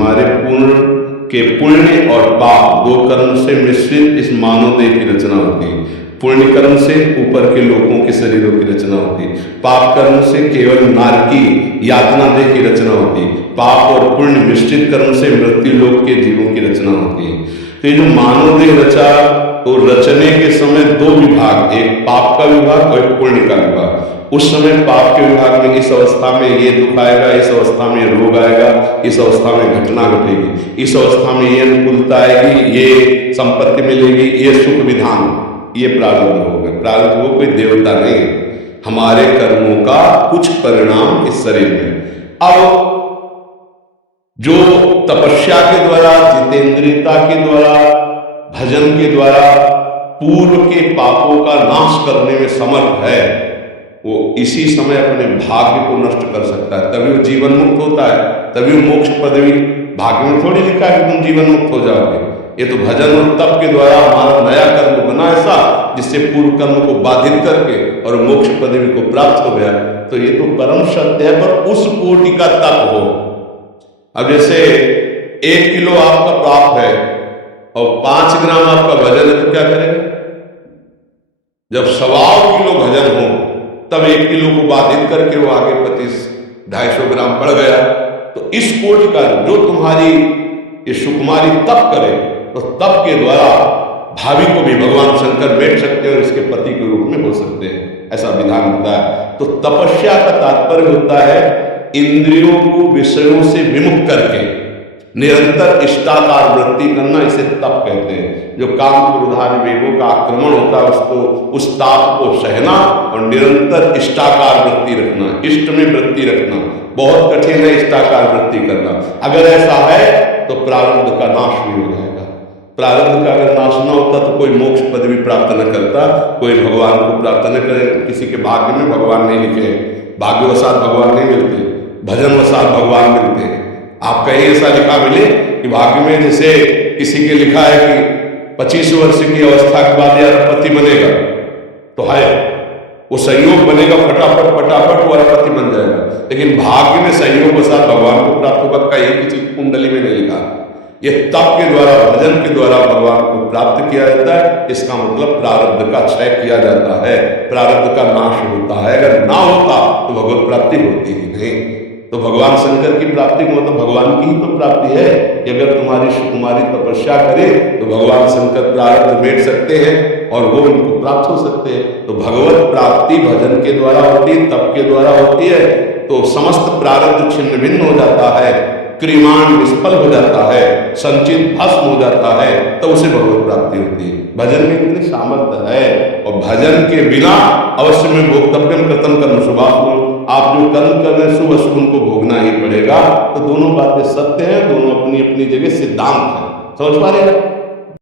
हमारे पुण्य और पाप दो कर्म से मिश्रित इस मानव देह की रचना होती है। पुण्य कर्म से ऊपर के लोगों के शरीरों की रचना होती है, पाप कर्म से केवल नारकी यातना देह की रचना होती है, पाप और पुण्य मिश्रित कर्म से मृत्यु लोक के जीवों की रचना होती है। तो ये जो मानव देह रचा, तो रचने के समय दो विभाग, एक पाप का विभाग और एक पुण्य का विभाग। उस समय पाप के विभाग में इस अवस्था में ये दुख आएगा, इस अवस्था में रोग आएगा, इस अवस्था में घटना घटेगी, इस अवस्था में ये अनुकूलता आएगी, ये संपत्ति मिलेगी, ये सुख विधान, ये प्रारब्ध हो गए। प्रारब्ध वो कोई देवता नहीं, हमारे कर्मों का कुछ परिणाम इस शरीर में। अब जो तपस्या के द्वारा, जितेंद्रियता के द्वारा, भजन के द्वारा पूर्व के पापों का नाश करने में समर्थ है, वो इसी समय अपने भाग्य को नष्ट कर सकता है, तभी वो जीवन मुक्त होता है, तभी वो मोक्ष पदवी। भाग्य में थोड़ी लिखा है कि तुम जीवन मुक्त हो जाओगे, ये तो भजन और तप के द्वारा हमारा नया कर्म बना ऐसा जिससे पूर्व कर्म को बाधित करके और मोक्ष पदवी को प्राप्त हो गया। तो ये तो परम सत्य है, पर उस कोटि का तप हो। अब जैसे 1 किलो आपका पाप है और 5 ग्राम आपका भजन है, तो क्या करेगा? जब 1.25 किलो भजन हो तब 1 किलो को बाधित करके वो आगे 25-250 ग्राम बढ़ गया। तो इस कोटि का जो तुम्हारी ये सुकुमारी तप करे, तो तप के द्वारा भावी को भी भगवान शंकर बैठ सकते हैं और इसके पति के रूप में हो सकते हैं, ऐसा विधान होता है। तो तपस्या का तात्पर्य होता है इंद्रियों को विषयों से विमुख करके निरंतर इष्टाकार वृत्ति करना, इसे तप कहते हैं। जो काम क्रोधादि वेगों का आक्रमण होता है उसको, उस ताप को सहना और निरंतर इष्टाकार वृत्ति रखना, इष्ट में वृत्ति रखना बहुत कठिन है। इष्टाकार वृत्ति करना अगर ऐसा है तो प्रारब्ध का नाश भी हो जाएगा। प्रारब्ध का अगर नाश न होता तो कोई मोक्ष पदवी प्राप्त न करता, कोई भगवान को प्राप्त न करे। किसी के भाग्य में भगवान नहीं लिखे, भाग्यवशात भगवान नहीं मिलते, भजनवशात भगवान मिलते हैं। आप कहीं ऐसा लिखा मिले कि भाग्य में, जैसे किसी के लिखा है कि 25 वर्ष की अवस्था के बाद यार पति बनेगा, तो है वो संयोग बनेगा, फटाफट वो पति बन जाएगा। लेकिन भाग्य में संयोग के साथ भगवान को प्राप्त होगा, कहीं किसी कुंडली में नहीं लिखा। ये तप के द्वारा, भजन के द्वारा भगवान को प्राप्त किया जाता है। इसका मतलब प्रारब्ध का क्षय किया जाता है, प्रारब्ध का नाश होता है। अगर ना होता तो भगवत प्राप्ति होती ही नहीं। तो भगवान शंकर की प्राप्ति को मतलब भगवान की ही तो प्राप्ति है कि अगर तुम्हारी सुकुमारी तपस्या करे तो भगवान शंकर प्रारब्ध बैठ सकते हैं और वो इनको प्राप्त हो सकते हैं। तो भगवत प्राप्ति भजन के द्वारा होती है, तप के द्वारा होती है। तो समस्त प्रारब्ध छिन्न भिन्न हो जाता है, क्रियाण निष्फल हो जाता है, संचित भस्म हो जाता है, तो उसे भगवत प्राप्ति होती है। भजन में कितनी सामर्थ्य है, और भजन के बिना अवश्य में भोक्तव्यम कृतम कर्म शुभाशुभम, आप जो कर्म कर रहे हैं शुभ अशुभ उनको भोगना ही पड़ेगा। तो दोनों बातें सत्य हैं, दोनों अपनी अपनी जगह सिद्धांत है। समझ पा रहे हैं?